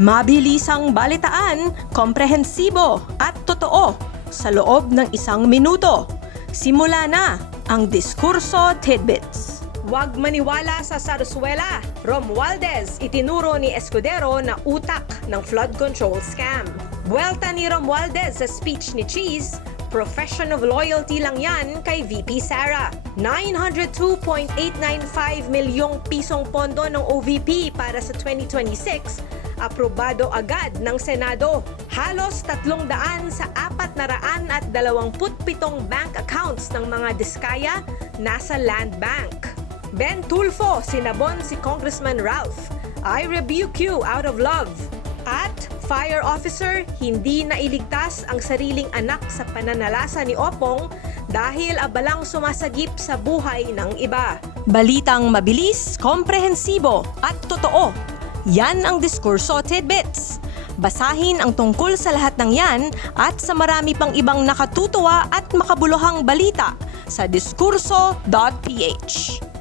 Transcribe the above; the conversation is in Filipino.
Mabilisang balitaan, komprehensibo at totoo sa loob ng 1 minuto. Simula na ang Diskurso Tidbits. Huwag maniwala sa sarsuela. Romualdez itinuro ni Escudero na utak ng flood control scam. Buwelta ni Romualdez sa speech ni Cheese, profession of loyalty lang yan kay VP Sara. 902.895 milyong pisong pondo ng OVP para sa 2026, aprobado agad ng Senado. Halos 300 sa 427 bank accounts ng mga Diskaya nasa Land Bank. Ben Tulfo sinabon si Congressman Ralph. I rebuke you out of love. At fire officer, hindi nailigtas ang sariling anak sa pananalasa ni Opong dahil abalang sumasagip sa buhay ng iba. Balitang mabilis, komprehensibo at totoo. Yan ang Diskurso Tidbits. Basahin ang tungkol sa lahat ng yan at sa marami pang ibang nakatutuwa at makabuluhang balita sa diskurso.ph.